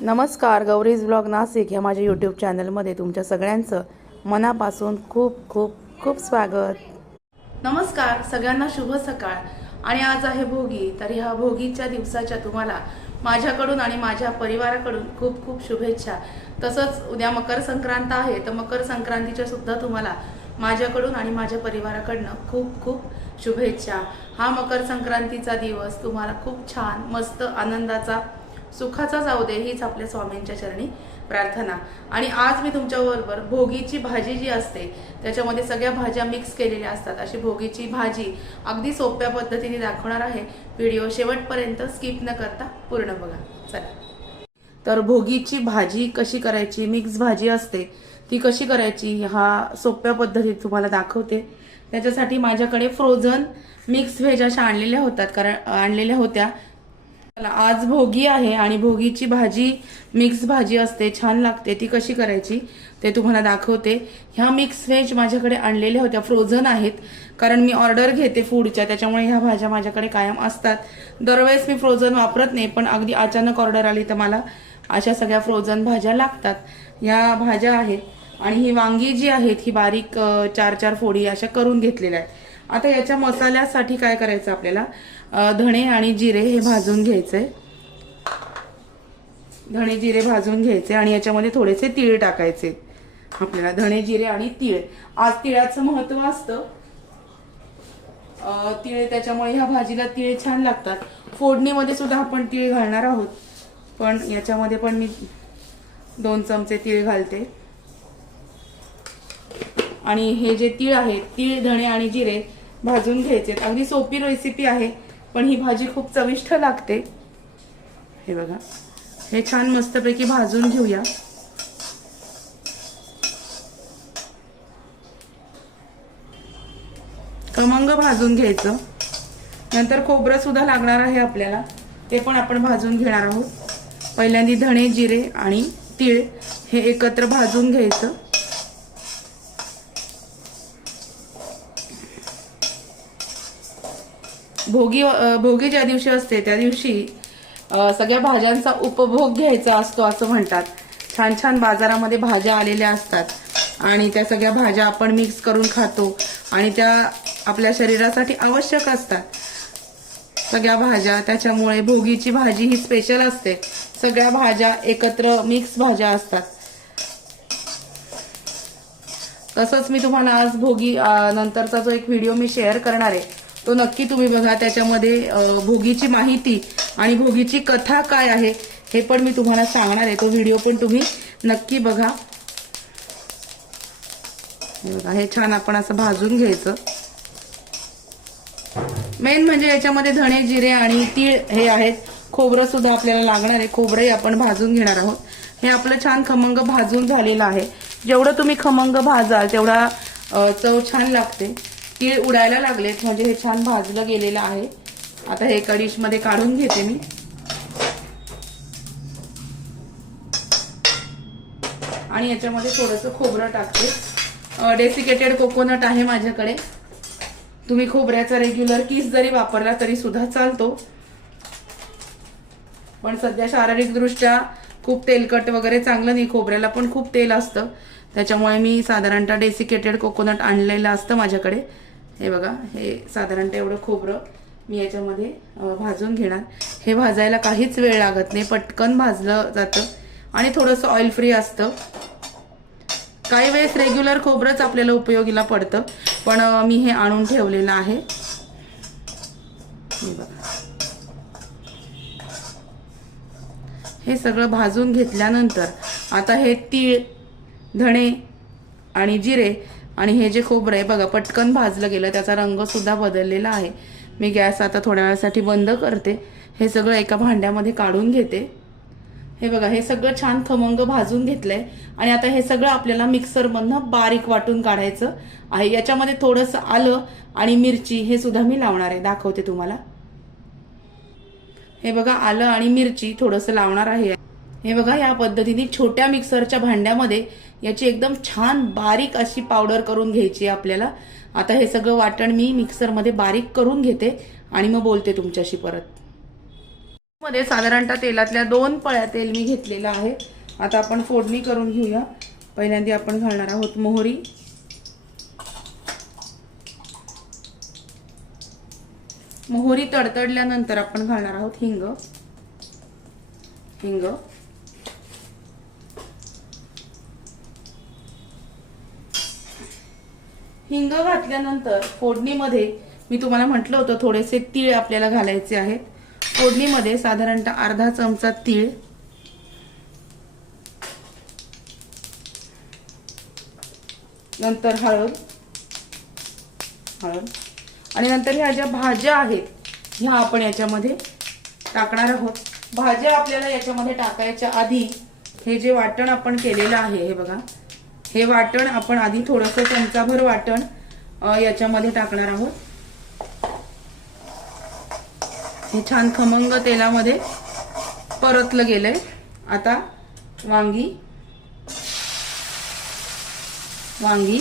नमस्कार, गौरीज ब्लॉग नाशिक ह्या माझ्या यूट्यूब चॅनलमध्ये तुमच्या सगळ्यांचं मनापासून खूप खूप खूप स्वागत। नमस्कार सगळ्यांना, शुभ सकाळ। आणि आज आहे भोगी, तर ह्या भोगीच्या दिवसाच्या तुम्हाला माझ्याकडून आणि माझ्या परिवाराकडून खूप खूप शुभेच्छा। तसंच उद्या मकर संक्रांत आहे, तर मकर संक्रांतीच्या सुद्धा तुम्हाला माझ्याकडून आणि माझ्या परिवाराकडून खूप खूप शुभेच्छा। हा मकर संक्रांतीचा दिवस तुम्हाला खूप छान मस्त आनंदाचा सुखाचा जाऊ दे हीच आपल्या स्वामींच्या चरणी प्रार्थना। आणि आज मी तुमच्याबरोबर भोगीची भाजी जी असते त्याच्यामध्ये सगळ्या भाज्या मिक्स केलेल्या असतात अशी भोगीची भाजी अगदी सोप्या पद्धतीने दाखवणार आहे। व्हिडिओ शेवटपर्यंत स्किप न करता पूर्ण बघा। चला, तर भोगीची भाजी कशी करायची, मिक्स भाजी असते ती कशी करायची हा सोप्या पद्धतीत तुम्हाला दाखवते। त्याच्यासाठी माझ्याकडे फ्रोझन मिक्स व्हेज अशा आणलेल्या होत्या। आज भोगी आहे आणि भोगीची भाजी मिक्स भाजी असते, छान लागते। ती कशी करायची ते तुम्हाला दाखवते। ह्या मिक्स व्हेज माझ्याकडे आणलेल्या होत्या, फ्रोझन आहेत, कारण मी ऑर्डर घेते फूडच्या, त्याच्यामुळे ह्या भाज्या माझ्याकडे कायम असतात। दरवेळेस मी फ्रोझन वापरत नाही, पण अगदी अचानक ऑर्डर आली तर मला अशा सगळ्या फ्रोझन भाज्या लागतात। या भाज्या आहेत आणि ही वांगी जी आहेत ही बारीक 4-4 फोडी अशा करून घेतलेल्या आहेत। आता याच्या मसाल्यासाठी काय करायचं आपल्याला, धणे आणि जिरे हे भाजून घ्यायचे। धणे जिरे भाजून घ्यायचे आणि याच्यामध्ये थोडेसे तीळ टाकायचे आपल्याला। धणे जिरे आणि तीळ, आज तिळाचं महत्व असतं। तीळ त्याच्यामुळे ह्या भाजीला तीळ छान लागतात। फोडणीमध्ये सुद्धा आपण तीळ घालणार आहोत, पण याच्यामध्ये पण मी 2 चमचे तीळ घालते। आणि हे जे तीळ आहेत, तीळ धणे आणि जिरे भाजून घ्यायचे। अगदी सोपी रेसिपी आहे, पण ही भाजी खूप चविष्ट लागते। हे बघा, हे छान मस्तपैकी भाजून घेऊया। खमंग भाजून घ्यायचं। नंतर खोबरं सुद्धा लागणार आहे आपल्याला, ते पण आपण भाजून घेणार आहोत। पहिल्यांदा धणे जिरे आणि तीळ हे एकत्र भाजून घ्यायचं। भोगी ज्या दिवशी असते त्या दिवशी सगळ्या भाज्यांचा उपभोग घ्यायचा असतो असं म्हणतात। छान छान बाजारामध्ये भाज्या आलेल्या असतात आणि त्या सगळ्या भाज्या आपण मिक्स करून खातो आणि त्या आपल्या शरीरासाठी आवश्यक असतात सगळ्या भाज्या। त्याच्यामुळे भोगीची भाजी ही स्पेशल असते। सगळ्या भाज्या एकत्र मिक्स भाज्या असतात। तसंच मी तुम्हाला आज भोगी नंतरचा जो एक व्हिडिओ मी शेअर करणार आहे तो नक्की तुम्ही बघा। त्याच्यामध्ये भोगीची माहिती आणि भोगीची कथा काय आहे हे पण मी तुम्हाला सांगणार आहे। तो व्हिडिओ पण तुम्ही नक्की बघा। हे छान आपण असं भाजून घ्यायचं। मेन म्हणजे याच्यामध्ये धणे जिरे आणि तीळ हे आहेत। खोबरं सुद्धा आपल्याला लागणार आहे, खोबरंही आपण भाजून घेणार आहोत। हे आपलं छान खमंग भाजून झालेलं आहे। जेवढं तुम्ही खमंग भाजाल तेवढा चव छान लागते। तीळ उडायला लागलेत म्हणजे हे छान भाजलं गेलेलं आहे। आता हे एका डिश मध्ये काढून घेते मी। आणि याच्यामध्ये थोडंसं खोबरं टाकते। डेसिकेटेड कोकोनट आहे माझ्याकडे। तुम्ही खोबऱ्याचा रेग्युलर किस जरी वापरला तरी सुद्धा चालतो, पण सध्या शारीरिक दृष्ट्या खूप तेलकट वगैरे चांगलं नाही, खोबऱ्याला पण खूप तेल असतं, त्याच्यामुळे मी साधारणतः डेसिकेटेड कोकोनट आणलेलं असतं माझ्याकडे। हे बघा, हे साधारणतः एवढं खोबरं मी याच्यामध्ये भाजून घेणार। हे भाजायला काहीच वेळ लागत नाही, पटकन भाजलं जातं आणि थोडंसं ऑइल फ्री असतं। काही वेळेस रेग्युलर खोबरंच आपल्याला उपयोगीला पडतं, पण मी हे आणून ठेवलेलं आहे। हे बघा, हे सगळं भाजून घेतल्यानंतर आता हे तीळ धणे आणि जिरे आणि हे जे खोबरं आहे बघा पटकन भाजलं गेलं, त्याचा रंग सुद्धा बदललेला आहे। मी गॅस आता थोड्या वेळासाठी बंद करते। हे सगळं एका भांड्यामध्ये काढून घेते। हे बघा, हे सगळं छान खमंग भाजून घेतलंय आणि आता हे सगळं आपल्याला मिक्सरमधनं बारीक वाटून काढायचं आहे। याच्यामध्ये थोडंसं आलं आणि मिरची हे सुद्धा मी लावणार आहे, दाखवते तुम्हाला। हे बघा, आलं आणि मिरची थोडंसं लावणार आहे। हे बघा, या पद्धतीने छोट्या मिक्सरच्या भांड्यामध्ये याची एकदम छान बारीक अशी पावडर करून घ्यायची आपल्याला। आता हे सगळं वाटण मी मिक्सरमध्ये बारीक करून घेते आणि मग बोलते तुमच्याशी परत। मध्ये साधारणतः तेलातल्या 2 पळ्या तेल मी घेतलेलं आहे। आता आपण फोडणी करून घेऊया। पहिल्यांदा आपण घालणार आहोत मोहरी, मोहरी तडतडल्यानंतर आपण घालणार आहोत हिंग, हिंग, हिंग घातल्यानंतर फोडणीमध्ये मी तुम्हाला म्हटलं होतं थोडेसे तीळ आपल्याला घालायचे आहेत। फोडणीमध्ये साधारणतः अर्धा चमचा तीळ, नंतर हळद, हळद आणि नंतर ह्या ज्या भाज्या आहेत ह्या आपण याच्यामध्ये टाकणार आहोत। भाज्या आपल्याला याच्यामध्ये टाकायच्या आधी हे जे वाटण आपण केलेलं आहे, हे बघा, हे वाटण आपण आधी थोडंसं चमचाभर वाटण याच्यामध्ये टाकणार आहोत। हे छान खमंग तेलामध्ये परतलं गेलंय। आता वांगी, वांगी,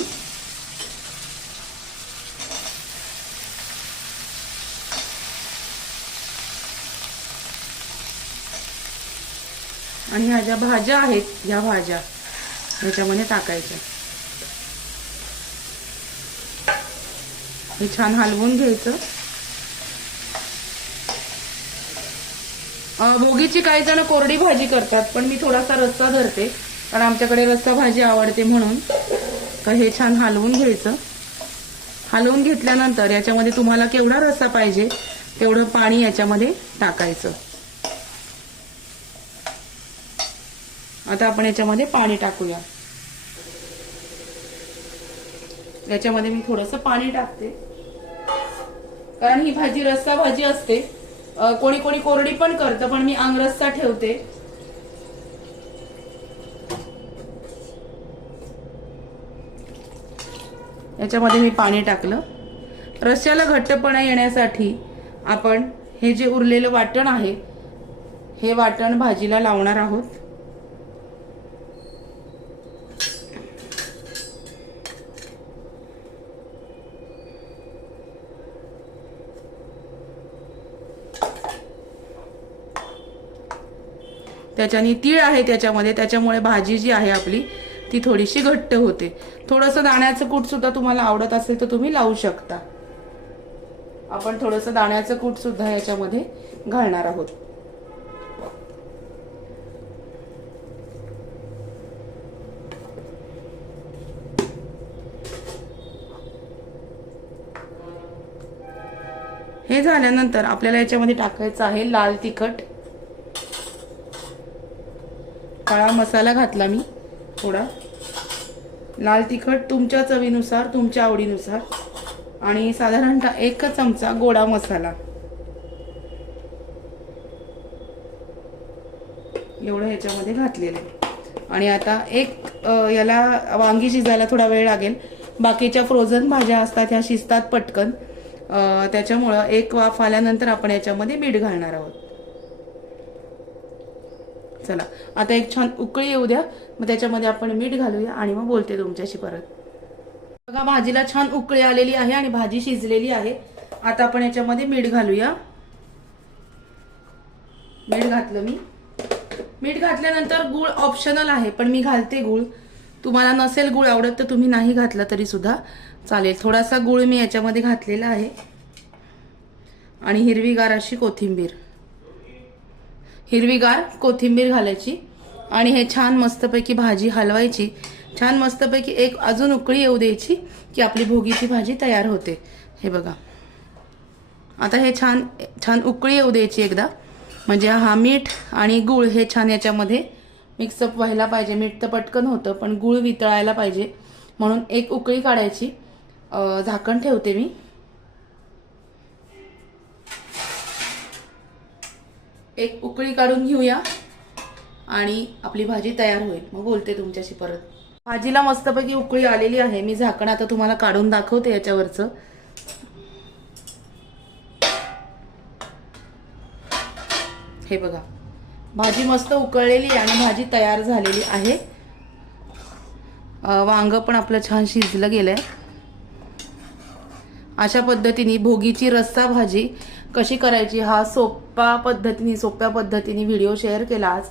आणि ह्या ज्या भाज्या आहेत ह्या भाज्या याच्यामध्ये टाकायच्या। हे छान हलवून घ्यायचं। भोगीची काही जण कोरडी भाजी करतात, पण मी थोडासा रस्सा धरते कारण आमच्याकडे रस्सा भाजी आवडते म्हणून। तर हे छान हलवून घ्यायचं। हलवून घेतल्यानंतर याच्यामध्ये तुम्हाला केवढा रस्सा पाहिजे तेवढं पाणी याच्यामध्ये टाकायचं। आता आपण याच्यामध्ये पाणी टाकूया। याच्यामध्ये मी थोडंसं पाणी टाकते कारण ही भाजी रस्सा भाजी असते। कोणी कोणी कोरडी पण करतं, पण मी आंगरस्सा ठेवते। याच्यामध्ये मी पाणी टाकलं। रस्स्याला घट्टपणा येण्यासाठी आपण हे जे उरलेलं वाटण आहे हे वाटण भाजीला लावणार आहोत। त्याच्याने तीळ आहे त्याच्यामध्ये, त्याच्यामुळे भाजी जी आहे आपली ती थोडीशी घट्ट होते। थोडंसं दाण्याचं कूट सुद्धा तुम्हाला आवडत असेल तर तुम्ही लावू शकता। आपण थोडंसं दाण्याचं कूट सुद्धा याच्यामध्ये घालणार आहोत। हे झाल्यानंतर आपल्याला याच्यामध्ये टाकायचं आहे लाल तिखट, काळा मसाला घातला मी थोडा, लाल तिखट तुमच्या चवीनुसार, तुमच्या आवडीनुसार, आणि साधारणतः 1 चमचा गोडा मसाला, एवढं ह्याच्यामध्ये घातलेलं आहे। आणि आता याला वांगी शिजायला थोडा वेळ लागेल। बाकीच्या फ्रोझन भाज्या असतात ह्या शिजतात पटकन, त्याच्यामुळं 1 वाफ आल्यानंतर आपण याच्यामध्ये मीठ घालणार आहोत। चला आता एक छान उकळी येऊ द्या, मग त्याच्यामध्ये आपण मीठ घालूया आणि मग बोलते तुमच्याशी परत। बघा भाजीला छान उकळी आलेली आहे आणि भाजी शिजलेली आहे। आता आपण याच्यामध्ये मीठ घालूया। मीठ घातलं मी। मीठ घातल्यानंतर गूळ ऑप्शनल आहे, पण मी घालते गूळ। तुम्हाला नसेल गूळ आवडत तर तुम्ही नाही घातला तरी सुद्धा चालेल। थोडासा गूळ मी याच्यामध्ये घातलेला आहे आणि हिरवीगार अशी कोथिंबीर, हिरवीगार कोथिंबीर घालायची आणि हे छान मस्तपैकी भाजी हलवायची। छान मस्तपैकी एक अजून उकळी येऊ द्यायची की आपली भोगीची भाजी तयार होते। हे बघा आता हे छान छान उकळी येऊ द्यायची एकदा, म्हणजे हा मीठ आणि गूळ हे छान याच्यामध्ये मिक्सअप व्हायला पाहिजे। मीठ तर पटकन होतं पण गूळ वितळायला पाहिजे, म्हणून एक उकळी काढायची। झाकण ठेवते मी। एक उकळी काढून घेऊया आणि आपली भाजी तयार होईल, मग बोलते तुमच्याशी परत। भाजीला मस्तपैकी उकळी आलेली आहे। मी झाकण आता तुम्हाला काढून दाखवते याच्यावरचं। हे बघा भाजी मस्त उकळलेली आहे आणि भाजी तयार झालेली आहे। वांग पण आपलं छान शिजलं गेलंय। अशा पद्धतीने भोगीची रस्सा भाजी कशी करायची हा सोप्या पद्धतीने व्हिडिओ शेअर केला आज.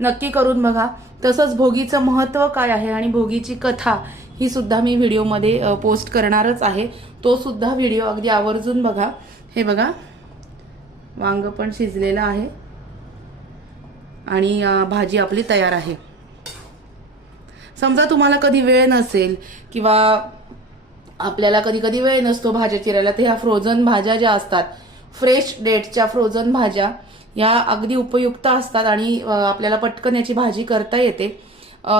नक्की करून बघा. तसंच भोगीचं महत्त्व काय आहे आणि भोगीची कथा ही सुद्धा मी व्हिडिओमध्ये पोस्ट करणारच आहे. तो सुद्धा व्हिडिओ अगदी आवर्जून बघा. हे बघा, वांग पण शिजलेलं आहे आणि भाजी आपली तयार आहे. समजा तुम्हाला कधी वेळ नसेल किंवा आपल्याला कधी कधी वेळ नसतो भाज्या चिरायला, तर ह्या फ्रोझन भाज्या ज्या असतात, फ्रेश डेटच्या फ्रोझन भाज्या या अगदी उपयुक्त असतात आणि आपल्याला पटकन याची भाजी करता येते.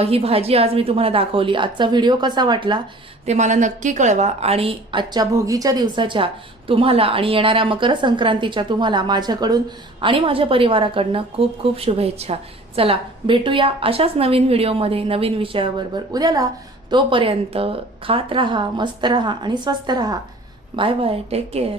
ही भाजी आज मी तुम्हाला दाखवली. आजचा व्हिडिओ कसा वाटला ते मला नक्की कळवा आणि आजच्या भोगीच्या दिवसाच्या तुम्हाला आणि येणाऱ्या मकर संक्रांतीच्या तुम्हाला माझ्याकडून आणि माझ्या परिवाराकडनं खूप खूप शुभेच्छा. चला भेटूया अशाच नवीन व्हिडिओमध्ये नवीन विषयाबरोबर उद्याला. तोपर्यंत खात राहा, मस्त राहा आणि स्वस्त राहा. Bye bye, take care.